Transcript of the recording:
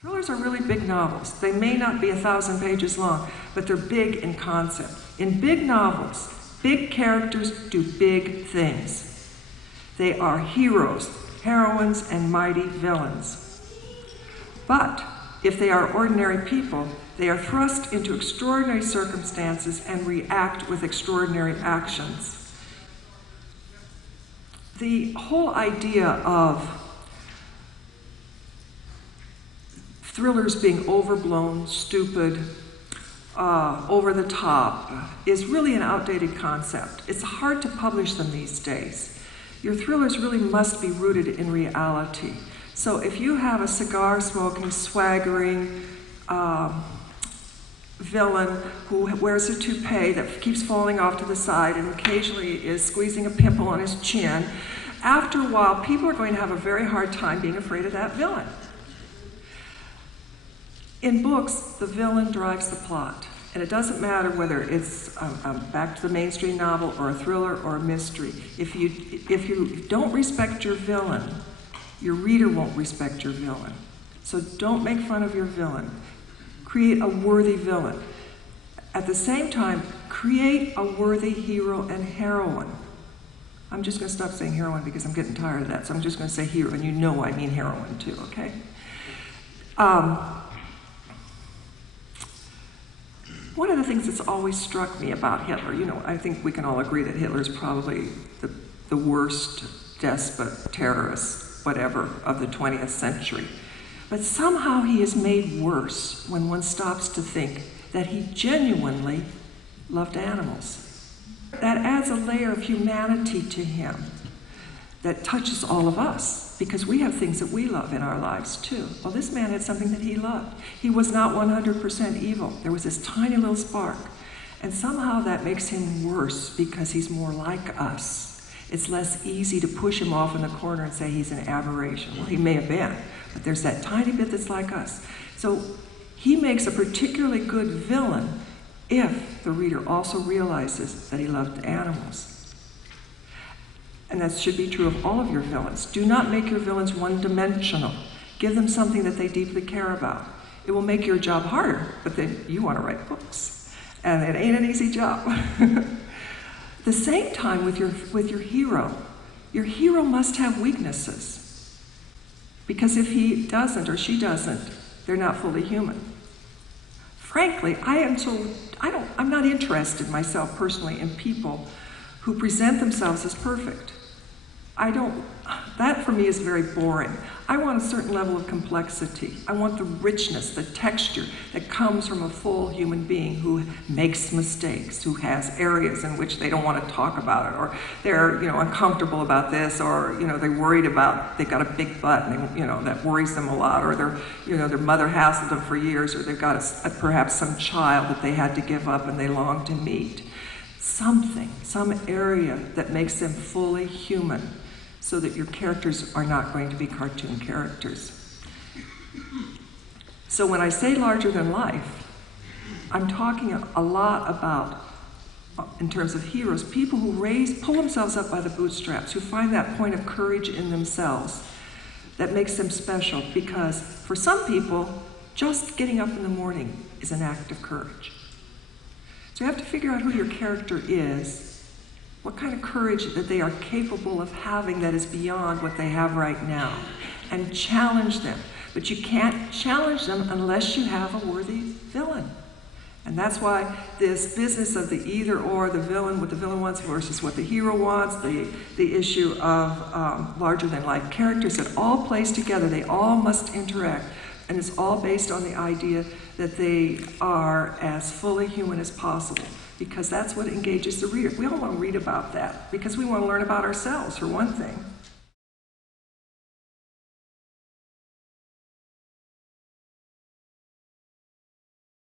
Thrillers are really big novels. They may not be 1,000 pages long, but they're big in concept. In big novels, big characters do big things. They are heroes, heroines, and mighty villains. But if they are ordinary people, they are thrust into extraordinary circumstances and react with extraordinary actions. The whole idea of thrillers being overblown, stupid, over the top, is really an outdated concept. It's hard to publish them these days. Your thrillers really must be rooted in reality. So if you have a cigar-smoking, swaggering villain who wears a toupee that keeps falling off to the side and occasionally is squeezing a pimple on his chin, after a while, people are going to have a very hard time being afraid of that villain. In books, the villain drives the plot, and it doesn't matter whether it's back to the mainstream novel or a thriller or a mystery. If you don't respect your villain, your reader won't respect your villain. So don't make fun of your villain. Create a worthy villain. At the same time, create a worthy hero and heroine. I'm just going to stop saying heroine because I'm getting tired of that, so I'm just going to say hero, and you know I mean heroine too, okay? One of the things that's always struck me about Hitler, I think we can all agree that Hitler's probably the worst despot, terrorist, whatever, of the 20th century. But somehow he is made worse when one stops to think that he genuinely loved animals. That adds a layer of humanity to him that touches all of us, because we have things that we love in our lives too. Well, this man had something that he loved. He was not 100% evil. There was this tiny little spark. And somehow that makes him worse because he's more like us. It's less easy to push him off in the corner and say he's an aberration. Well, he may have been, but there's that tiny bit that's like us. So he makes a particularly good villain if the reader also realizes that he loved animals. And that should be true of all of your villains. Do not make your villains one-dimensional. Give them something that they deeply care about. It will make your job harder, but then you want to write books. And it ain't an easy job. The same time with your hero must have weaknesses. Because if he doesn't or she doesn't, they're not fully human. Frankly, I'm not interested myself personally in people who present themselves as perfect. That for me is very boring. I want a certain level of complexity. I want the richness, the texture that comes from a full human being who makes mistakes, who has areas in which they don't want to talk about it, or they're uncomfortable about this, or they're worried about, they've got a big butt and that worries them a lot, or their mother hassled them for years, or they've got perhaps some child that they had to give up and they long to meet. Some area that makes them fully human, so that your characters are not going to be cartoon characters. So when I say larger than life, I'm talking a lot about, in terms of heroes, people who pull themselves up by the bootstraps, who find that point of courage in themselves that makes them special, because for some people, just getting up in the morning is an act of courage. So you have to figure out who your character is, what kind of courage that they are capable of having that is beyond what they have right now, and challenge them. But you can't challenge them unless you have a worthy villain. And that's why this business of the either or, the villain, what the villain wants versus what the hero wants, the issue of larger than life characters, it all plays together. They all must interact. And it's all based on the idea that they are as fully human as possible, because that's what engages the reader. We all want to read about that because we want to learn about ourselves, for one thing.